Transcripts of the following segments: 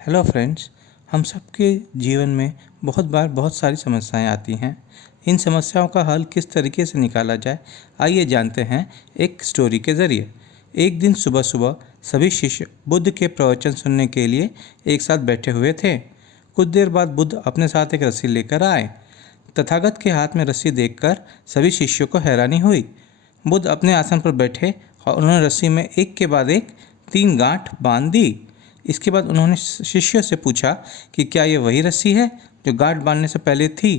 Hello friends. हम सबके जीवन में बहुत बार बहुत सारी समस्याएं आती हैं। इन समस्याओं का हल किस तरीके से निकाला जाए, आइए जानते हैं एक स्टोरी के ज़रिए। एक दिन सुबह सुबह सभी शिष्य बुद्ध के प्रवचन सुनने के लिए एक साथ बैठे हुए थे। कुछ देर बाद बुद्ध अपने साथ एक रस्सी लेकर आए। तथागत के हाथ में रस्सी देखकर सभी शिष्यों को हैरानी हुई। बुद्ध अपने आसन पर बैठे और उन्होंने रस्सी में एक के बाद एक 3 गांठ बांध दी। इसके बाद उन्होंने शिष्यों से पूछा कि क्या ये वही रस्सी है जो गांठ बांधने से पहले थी।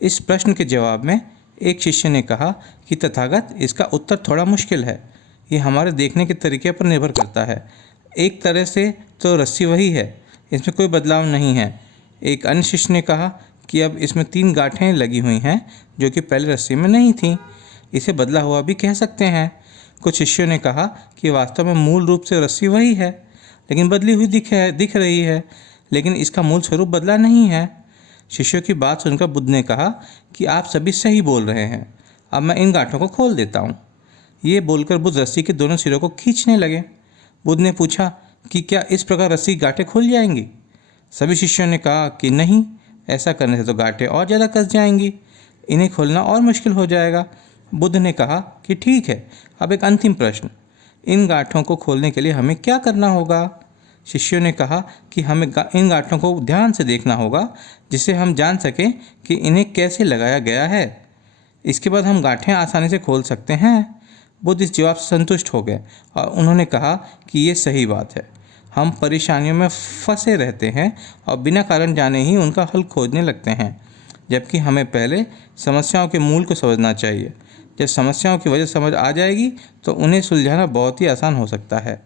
इस प्रश्न के जवाब में एक शिष्य ने कहा कि तथागत, इसका उत्तर थोड़ा मुश्किल है। ये हमारे देखने के तरीके पर निर्भर करता है। एक तरह से तो रस्सी वही है, इसमें कोई बदलाव नहीं है। एक अन्य शिष्य ने कहा कि अब इसमें 3 गांठें लगी हुई हैं जो कि पहले रस्सी में नहीं थीं। इसे बदला हुआ भी कह सकते हैं। कुछ शिष्यों ने कहा कि वास्तव में मूल रूप से रस्सी वही है, लेकिन बदली हुई दिख रही है, लेकिन इसका मूल स्वरूप बदला नहीं है। शिष्यों की बात सुनकर बुद्ध ने कहा कि आप सभी सही बोल रहे हैं, अब मैं इन गांठों को खोल देता हूँ। ये बोलकर बुद्ध रस्सी के दोनों सिरों को खींचने लगे। बुद्ध ने पूछा कि क्या इस प्रकार रस्सी की गांठें खुल जाएंगी। सभी शिष्यों ने कहा कि नहीं, ऐसा करने से तो गांठें और ज़्यादा कस जाएंगी, इन्हें खोलना और मुश्किल हो जाएगा। बुद्ध ने कहा कि ठीक है, अब एक अंतिम प्रश्न, इन गांठों को खोलने के लिए हमें क्या करना होगा। शिष्यों ने कहा कि हमें इन गांठों को ध्यान से देखना होगा, जिससे हम जान सकें कि इन्हें कैसे लगाया गया है। इसके बाद हम गांठें आसानी से खोल सकते हैं। बुद्ध इस जवाब से संतुष्ट हो गए और उन्होंने कहा कि ये सही बात है। हम परेशानियों में फंसे रहते हैं और बिना कारण जाने ही उनका हल खोजने लगते हैं, जबकि हमें पहले समस्याओं के मूल को समझना चाहिए। जब समस्याओं की वजह समझ आ जाएगी तो उन्हें सुलझाना बहुत ही आसान हो सकता है।